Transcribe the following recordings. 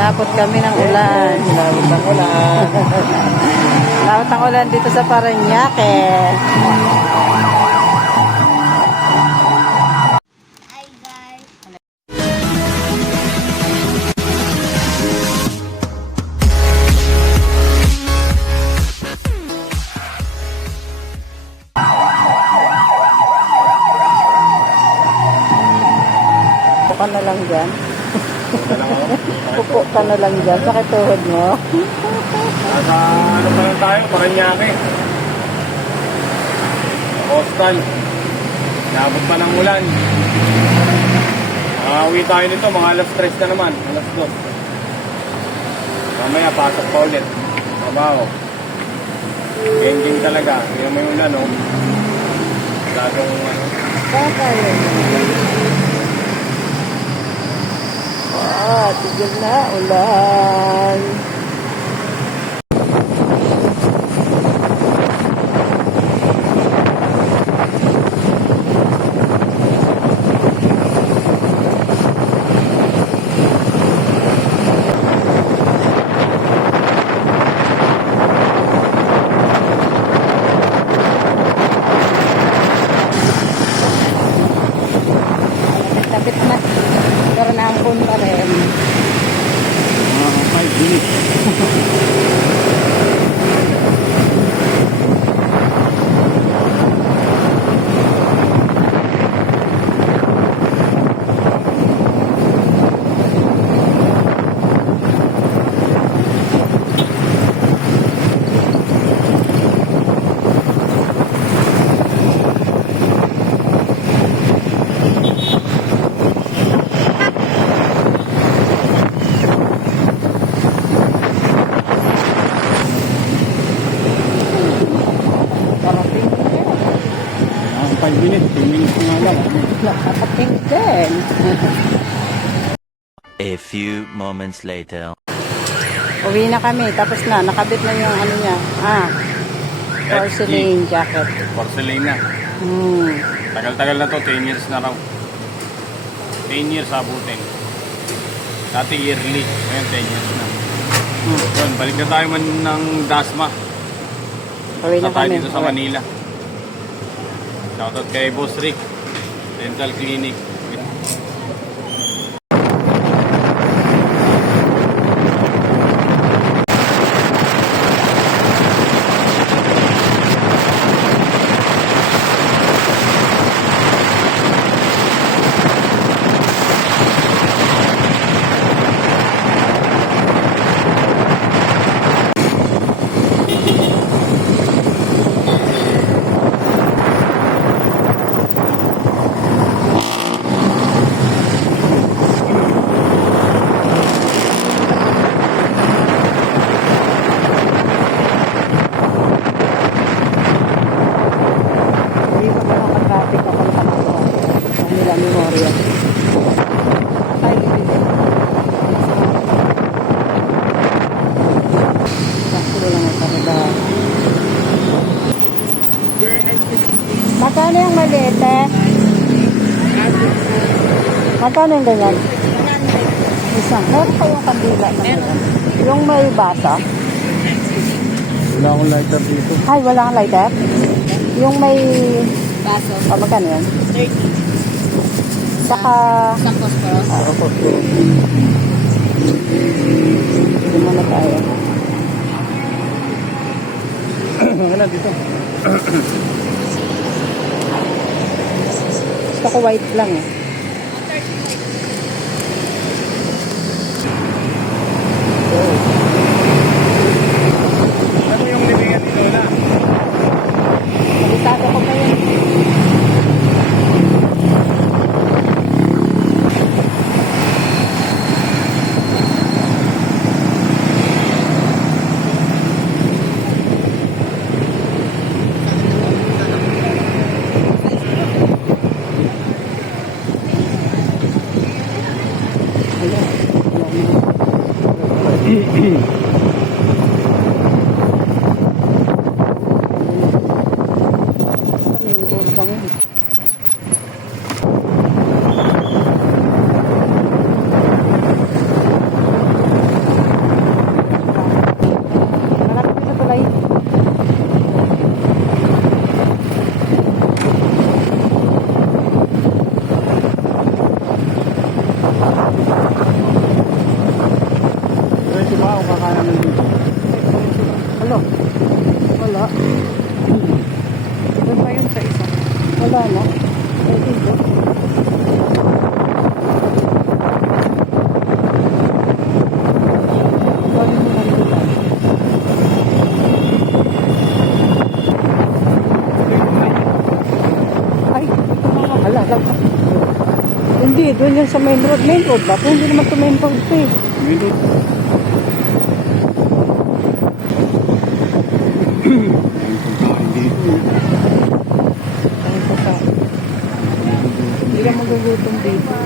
Inabot kami ng ulan. Inabot ng ulan. Inabot ng ulan dito sa Parañaque. Hi guys. Upo ka na lang dyan. Upo ka na lang dyan. Sakit tuhod mo. Nasa ano pa lang tayo, Parañaque. Coastal. Inabot pa ng ulan. Uwi tayo nito, mga alas 3 na naman, alas 2. Mamaya, pasok pa ulit. Trabaho. Ending talaga. Hindi naman yung ulan, no? Masyadong, ano. Bakit? Tigil na ulan. Lapit na. Pero naampun pa rin. 5 minutes. Parating din. 5 minutes, 10 minutes na lang. Nakakating din. A few moments later. Uwi na kami. Tapos na. Nakabit na yung ano niya. Porcelain jacket. Porcelain na. Tagal-tagal na to, 10 years na raw. 10 years abutin. Dati yearly, ngayon 10 years na. Yun, balik na tayo man ng Dasma. Uwi na Sa tayo kami. dito sa Manila. Shoutout kay Boss Rick, Dental Clinic. Hindi pa gano'ng ka-traffic ako nakakagawa. Sa Manila Memorial. Ay, bibigyan. Sakto lang ay talaga. Magkano yung maliit eh? Magkano yung ganyan? Isang. Meron pa yung kandila na ganyan. Yung may basa. Wala akong lighter dito. Ay, wala kang lighter? Yung may... Baso. magkano yan? 30. Saka... Sa phosphorus. Ako po. Hindi mo na tayo. Wala dito. Gusto ko white lang eh. Ano yung libingan ni Lola? Nalitado ko pa yun. Basta may road lang yun. daanan mo dito. Wala. Wala. Doon pa yun sa isa. Wala na. Pwede doon. Wala mo lang dito. Ay, ito mga hala. Hindi, doon yan sa main road. Main road ba? Pero hindi naman ito main road ito eh. Dito. Ay, ito pa. Hindi ka magugutom dito.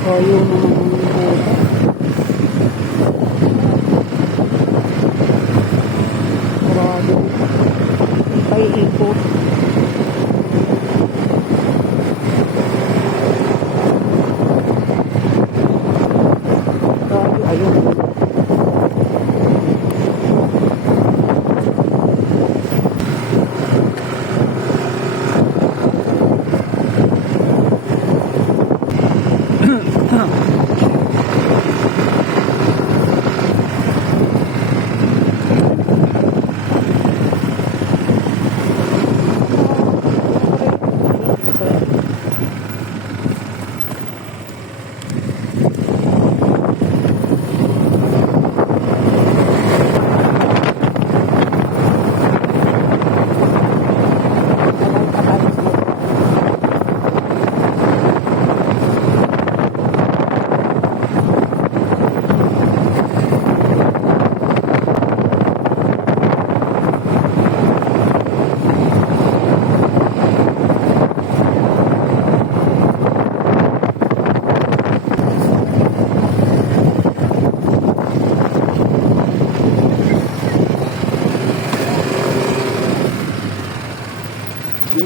O, yun naman ang buta. Grabe. Paiikot. Grabe, ayun.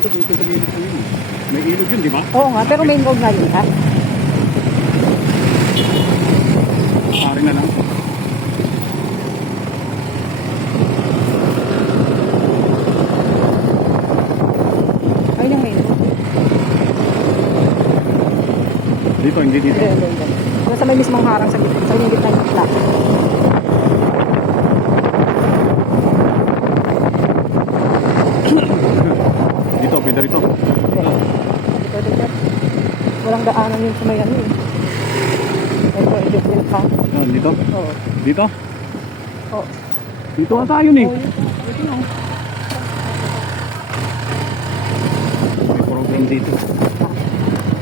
Dito sa gilid ko yun. May ilog yun, di ba? Oo nga, pero main road nga yun, ha? Pare na lang. Ayun yung main road. Dito, hindi dito. Hindi. Doon sa may mismong harang sa gitna, sa gitna ng gitna. Dito, pwede rito. Pwede dyan. Walang daanan yun sa may ano eh. Ito, i-defil ka. Yan, dito. Oo. Dito. Oo. Dito nga tayo eh. Ito lang. May program dito.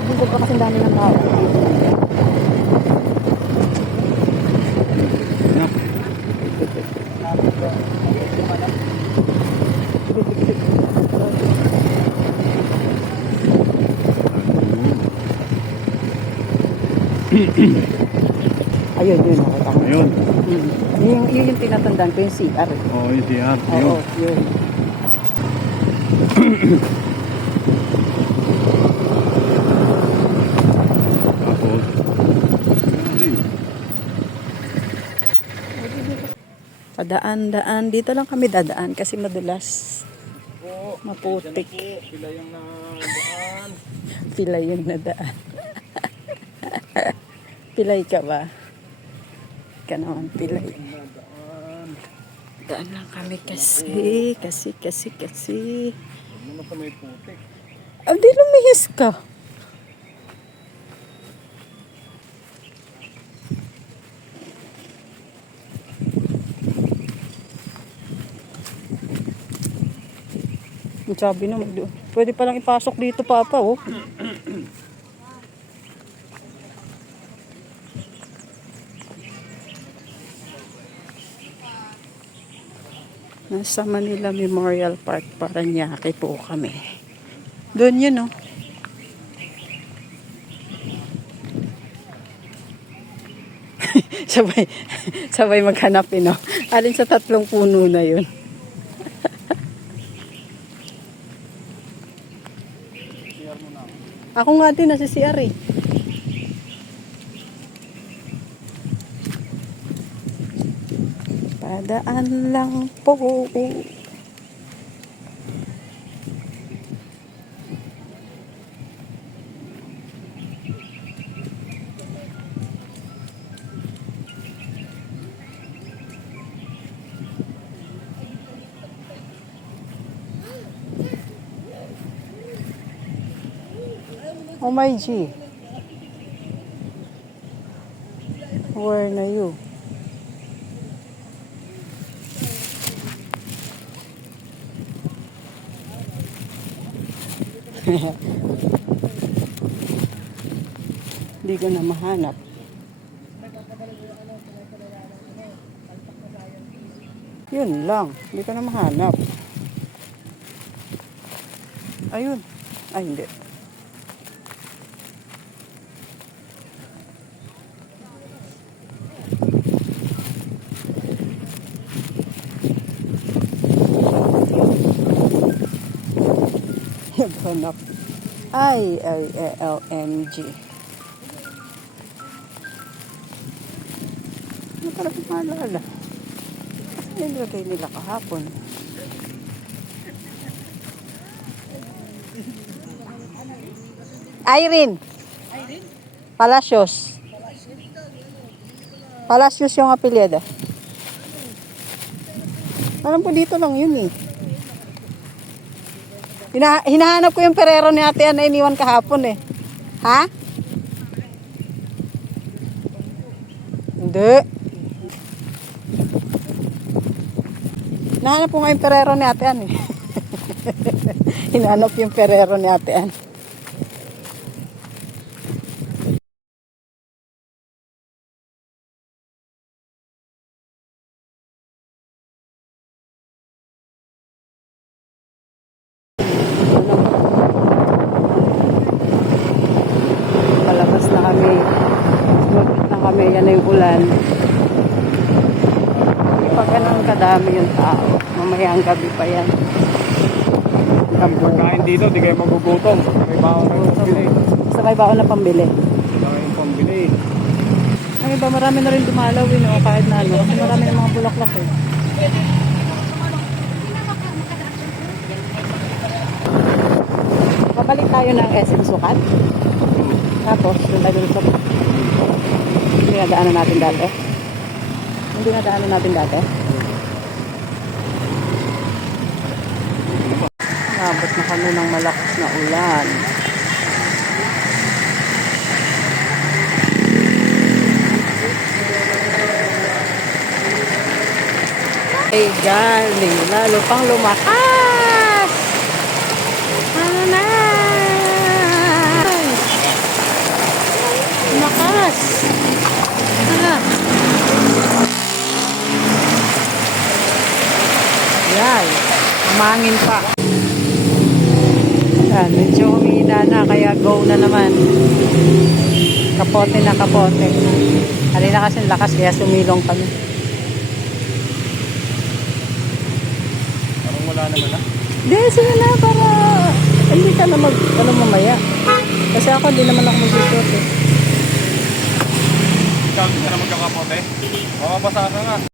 Dito pa kasi dami ng tao. Yan. Ayun, yun. Nakita mo. Ayun. Yun yung tinatandaan ko yung CR. Oo, yung CR. Oo, Ayun. yun. Tapos. Ayun. Padaan-daan. Dito lang kami dadaan kasi madulas. Maputik. Sila yung nadaan. Pilay yung nadaan. Pilay ka ba? Ka naman pilay. Daan lang kami kasi. Ano na sa may putik? Di lumihis ka. Ang sabi naman, pwede palang ipasok dito, Papa, oh. Nasa Manila Memorial Park, Parañaque po kami. Doon yun, oh. sabay maghanap, no? Alin sa tatlong puno na yun. Ako nga din, nasa CR eh. Padaan lang po. Oh my G. Where na you? Hindi ko na mahanap. Yun lang. Hindi ko na mahanap. Ayun. Ay, hindi. Hanap. ILMG. Ano talaga maalala? Ano nilagay nila kahapon? Irene. Palacios. Palacios yung apelyido. Alam ko dito lang yun eh. Hinahanap ko yung perero ni ate na iniwan kahapon eh. Ha? Hindi. Hinahanap ko nga yung perero ni ate eh. Hinahanap yung perero ni ate Palabas na kami. Lumapit na kami. Yan na yung ulan. Hindi pa ganun kadami yung tao. Mamaya ang gabi pa yan. Pagkain dito, di kayo magugutom. May baon na yung pambili. Basta may baon na pambili. May yung pambili. Ang iba, marami na rin dumalaw eh, no? Kahit na ano. Kasi marami na mga bulaklak eh. Babalik tayo ng SM Sukat. Tapos, doon tayo sa hindi nadaanan natin dati. Hindi nadaanan natin dati. Nabot na kami ng malakas na ulan. Ay, galing. Lalo pang lumakas. Ano na? Lumakas. Hala. Yan. Umangin pa. Yan. Medyo humina na. Kaya go na naman. Kapote na kapote. Halina kasi lakas. Kaya sumilong kami. Wala naman ah. Hindi, sige na para hindi ka na ano mamaya. Kasi ako hindi naman ako mag-short eh. Ikaw, hindi ka na magkakapote. Mababasa ka nga.